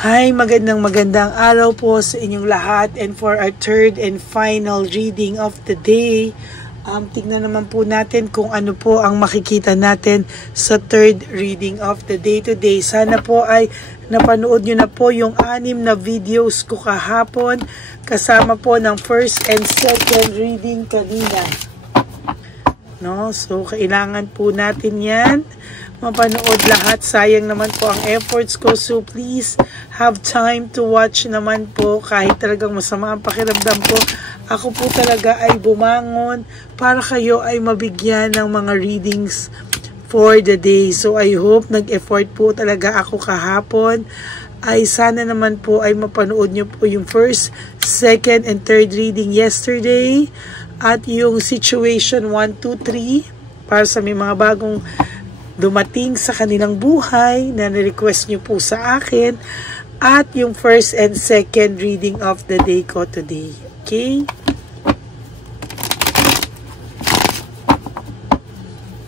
Hi, magandang araw po sa inyong lahat, and for our third and final reading of the day, tingnan naman po natin kung ano po ang makikita natin sa third reading of the day today. Sana po ay napanood nyo na po yung 6 na videos ko kahapon, kasama po ng first and second reading kanina. No? So, kailangan po natin yan mapanood lahat. Sayang naman po ang efforts ko. So, please have time to watch naman po. Kahit talagang masama ang pakiramdam ko, ako po talaga ay bumangon para kayo ay mabigyan ng mga readings for the day. So, I hope nag-effort po talaga ako kahapon. Ay sana naman po ay mapanood nyo po yung first, second, and third reading yesterday. At yung situation 1, 2, 3 para sa may mga bagong dumating sa kanilang buhay na nirequest nyo po sa akin, at yung first and second reading of the day ko today. Okay?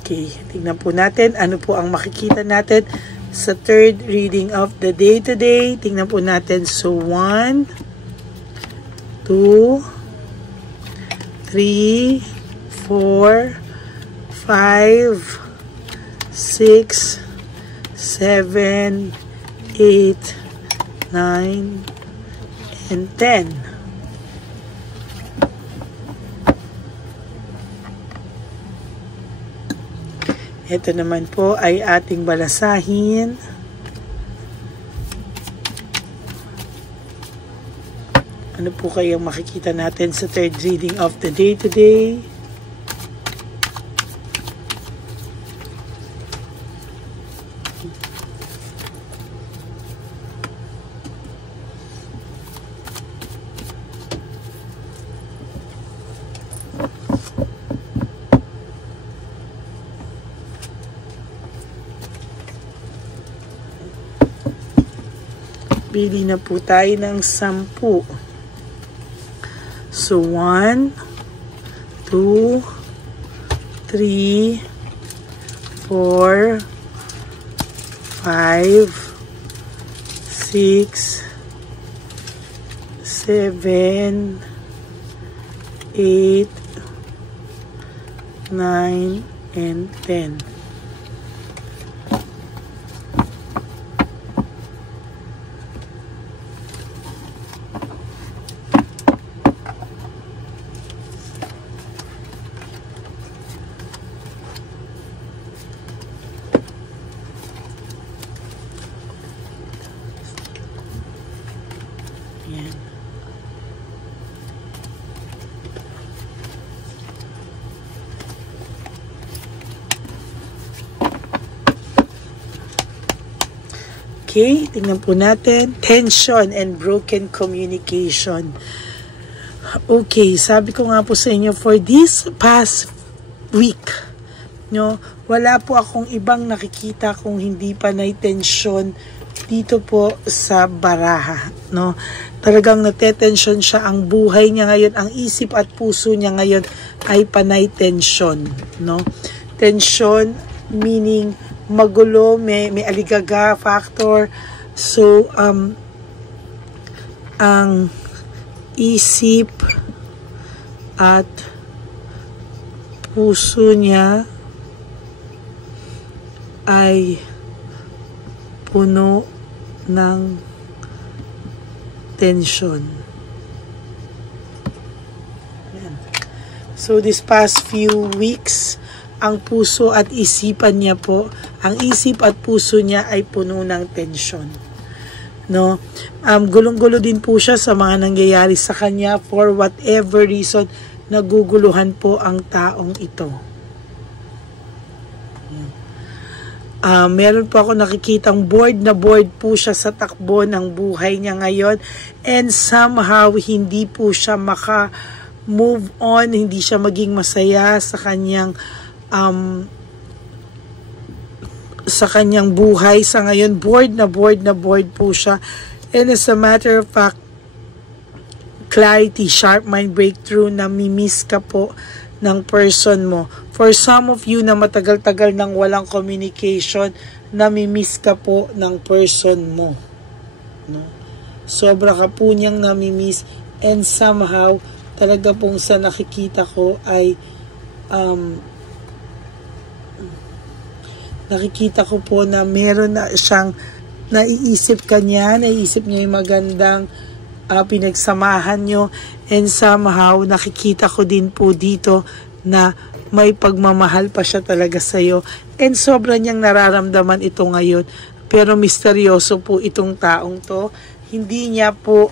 Okay, tingnan po natin ano po ang makikita natin sa third reading of the day today. Tingnan po natin. So, 1, 2, 3, 4, 5, 6, 7, 8, 9, and 10. Ito naman po ay ating balasahin. Ano po kayang makikita natin sa third reading of the day today? Pili na po tayo ng 10. So, 1, 2, 3, 4, 5, 6, 7, 8, 9, and 10. Yan. Okay, tingnan po natin. Tension and broken communication. Okay, sabi ko nga po sa inyo, for this past week, no, wala po akong ibang nakikita kung hindi panay tension dito po sa baraha, no. Talagang natetensyon siya ang buhay niya ngayon, ang isip at puso niya ngayon ay panay tension, no. Tension meaning magulo, may aligaga factor. So ang isip at puso niya ay puno ng tension. So this past few weeks, ang puso at isipan niya po, ang isip at puso niya ay puno ng tension. No? Gulong-gulo din po siya sa mga nangyayari sa kanya. For whatever reason, naguguluhan po ang taong ito. Meron po ako nakikitang bored po siya sa takbo ng buhay niya ngayon, and somehow hindi po siya maka-move on, hindi siya maging masaya sa kanyang buhay sa ngayon. Bored po siya, and as a matter of fact, clarity, sharp mind breakthrough, na mimiss ka po ng person mo. For some of you na matagal-tagal nang walang communication, namimiss ka po ng person mo. no? Sobra ka po niyang namimiss, and somehow talaga pong sa nakikita ko ay nakikita ko po na meron na siyang naiisip ka niya, naiisip niya yung magandang pinagsamahan nyo, and somehow nakikita ko din po dito na may pagmamahal pa siya talaga sa'yo, and sobra niyang nararamdaman ito ngayon, pero misteryoso po itong taong to. Hindi niya po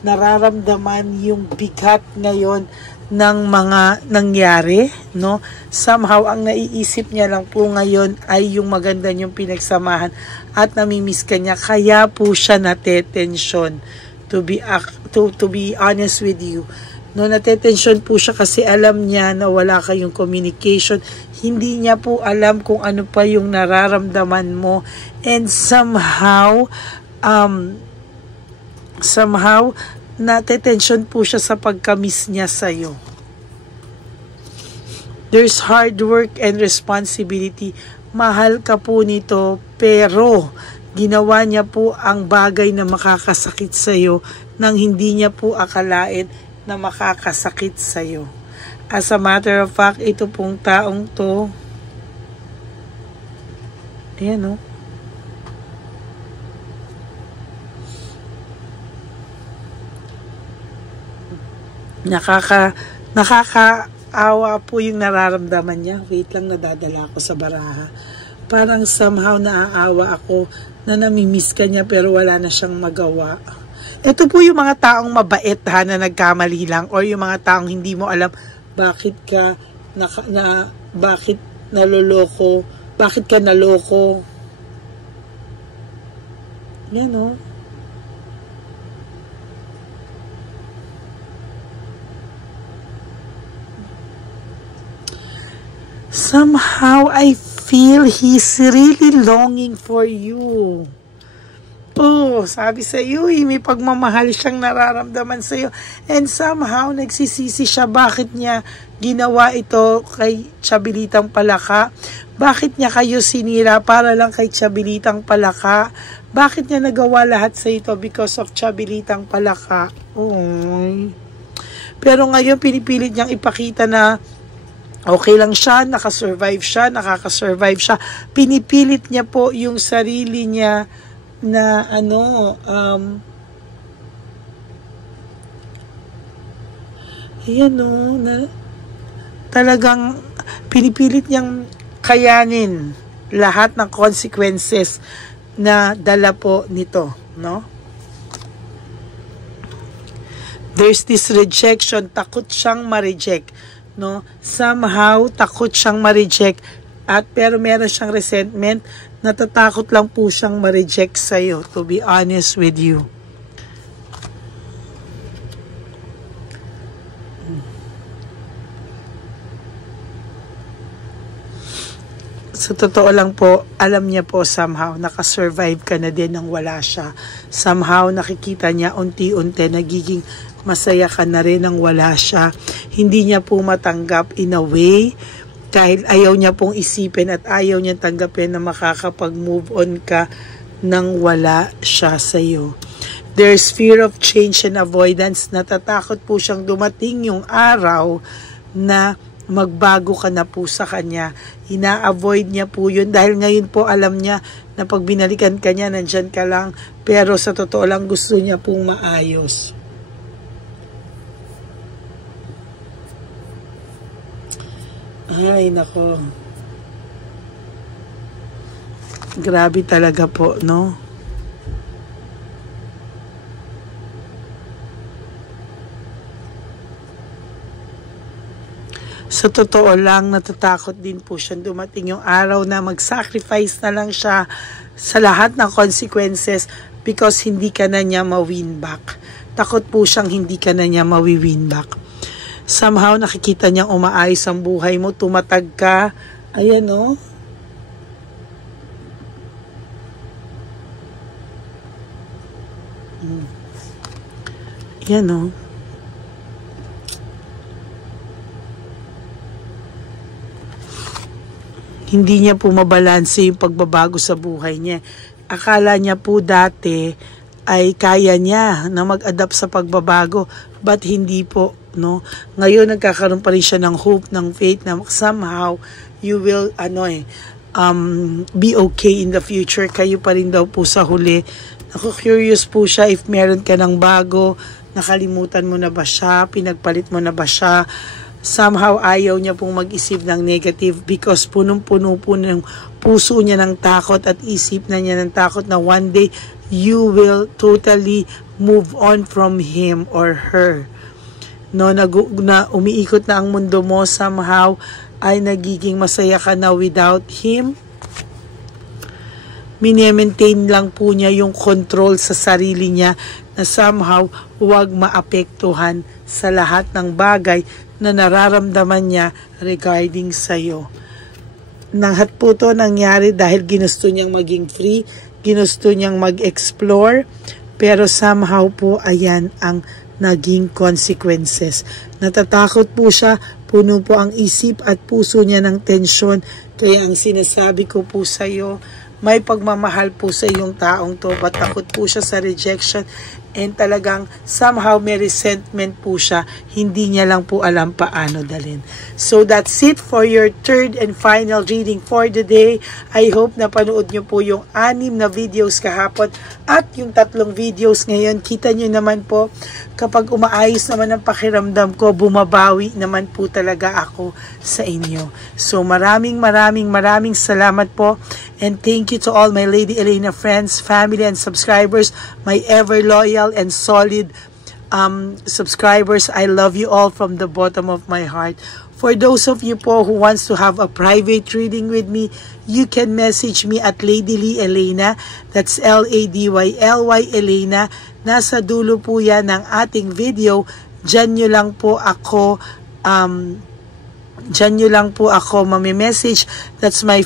nararamdaman yung bigat ngayon ng mga nangyari, no? Somehow ang naiisip niya lang po ngayon ay yung maganda niyong pinagsamahan at namimiss ka niya, kaya po siya natetensyon, to be honest with you. No, natetensyon po siya kasi alam niya na wala kayong communication. Hindi niya po alam kung ano pa yung nararamdaman mo, and somehow natetensyon po siya sa pagka-miss niya sa'yo. There's hard work and responsibility. Mahal ka po nito, pero ginawa niya po ang bagay na makakasakit sa'yo nang hindi niya po akalain na makakasakit sa'yo. As a matter of fact, ito pong taong to, ayan, no? Nakakaawa po yung nararamdaman niya. Wait lang, nadadala ako sa baraha. Parang somehow naaawa ako na namimiss ka niya pero wala na siyang magawa. Ito po yung mga taong mabait na nagkamali lang, or yung mga taong hindi mo alam bakit ka naloloko, bakit ka naloko. Yan, no? Somehow, I feel he's really longing for you. Oh, sabi sa iyo, may pagmamahal siyang nararamdaman sa iyo. And somehow, nagsisisi siya bakit niya ginawa ito kay Chabilitang Palaka. Bakit niya kayo sinira para lang kay Chabilitang Palaka? Bakit niya nagawa lahat sa ito because of Chabilitang Palaka? Oh. Pero ngayon, pinipilit niyang ipakita na okay lang siya, nakasurvive siya, nakakasurvive siya. Pinipilit niya po yung sarili niya na ayan, no, na talagang pinipilit niyang kayanin lahat ng consequences na dala po nito, no? There's this rejection, takot siyang ma-reject, no? Somehow takot siyang ma-reject, at pero meron siyang resentment, natatakot lang po siyang ma-reject sa'yo, to be honest with you. Sa totoo lang po, alam niya po somehow, nakasurvive ka na din nang wala siya. Somehow, nakikita niya unti-unti, nagiging masaya ka na rin nang wala siya. Hindi niya po matanggap in a way, dahil ayaw niya pong isipin at ayaw niya tanggapin na makakapag-move on ka nang wala siya sa iyo. There's fear of change and avoidance. Natatakot po siyang dumating yung araw na magbago ka na po sa kanya. Ina-avoid niya po yun dahil ngayon po alam niya na pag binalikan ka niya, nandyan ka lang, pero sa totoo lang gusto niya pong maayos. Ay, nako. Grabe talaga po, no? Sa totoo lang, natatakot din po siya dumating yung araw na mag-sacrifice na lang siya sa lahat ng consequences because hindi ka na niya ma-win back. Takot po siyang hindi ka na niya ma-win back. Somehow, nakikita niyang umaayos ang buhay mo, tumatag ka. Ayan, no? Ayan, no? hindi niya po mabalanse yung pagbabago sa buhay niya. Akala niya po dati ay kaya niya na mag-adapt sa pagbabago, but hindi po, no? Ngayon nagkakaroon pa rin siya ng hope, ng faith na somehow you will be okay in the future. Kayo pa rin daw po sa huli. Naku-curious po siya if meron ka ng bago, nakalimutan mo na ba siya, pinagpalit mo na ba siya. Somehow ayaw niya pong mag-isip ng negative because punong-puno po ng puso niya ng takot at isip na niya ng takot na one day you will totally move on from him or her. No, na umiikot na ang mundo mo, somehow ay nagiging masaya ka na without him. Mini-maintain lang po niya yung control sa sarili niya na somehow huwag maapektuhan sa lahat ng bagay na nararamdaman niya regarding sa'yo. Lahat po to nangyari dahil ginusto niyang maging free, ginusto niyang mag-explore, pero somehow po ayan ang naging consequences. Natatakot po siya, puno po ang isip at puso niya ng tensyon, kaya ang sinasabi ko po sa'yo, may pagmamahal po sa iyong taong to, but takot po siya sa rejection and talagang somehow may resentment po siya, hindi niya lang po alam paano dalhin. So that's it for your third and final reading for the day. I hope na panood nyo po yung 6 na videos kahapon at yung 3 videos ngayon. Kita nyo naman po, kapag umaayos naman ang pakiramdam ko, bumabawi naman po talaga ako sa inyo. So maraming salamat po. And thank you to all my Lady Elena friends, family, and subscribers, my ever loyal and solid subscribers. I love you all from the bottom of my heart. For those of you po who wants to have a private reading with me, you can message me at Lady Lee Elena. That's LADYLY Elena. Nasa dulo po yan ng ating video. Diyan nyo lang po ako mami-message. That's my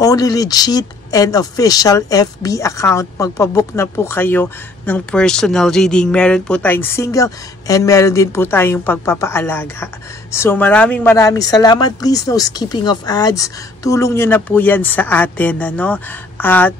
only legit and official FB account. Magpabook na po kayo ng personal reading. Meron po tayong single and meron din po tayong pagpapaalaga. So maraming salamat. Please no skipping of ads. Tulong nyo na po yan sa atin. Ano? At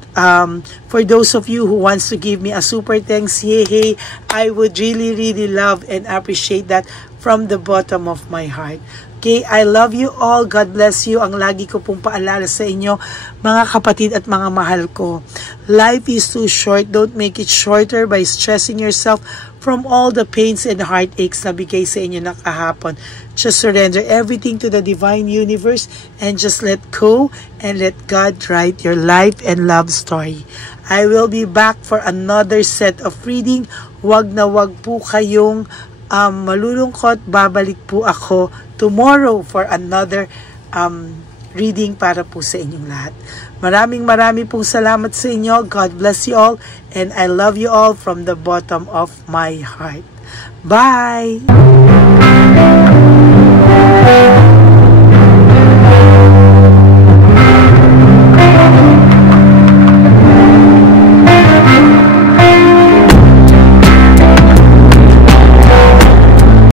for those of you who wants to give me a super thanks, hey, I would really love and appreciate that from the bottom of my heart. Okay, I love you all. God bless you. Ang lagi ko pong paalala sa inyo, mga kapatid at mga mahal ko. Life is too short. Don't make it shorter by stressing yourself from all the pains and heartaches na bigay sa inyo na kahapon. Just surrender everything to the divine universe and just let go and let God write your life and love story. I will be back for another set of reading. Wag na wag po kayong malulungkot. Babalik po ako tomorrow for another reading para po sa inyong lahat. Maraming pong salamat sa inyo. God bless you all and I love you all from the bottom of my heart. Bye!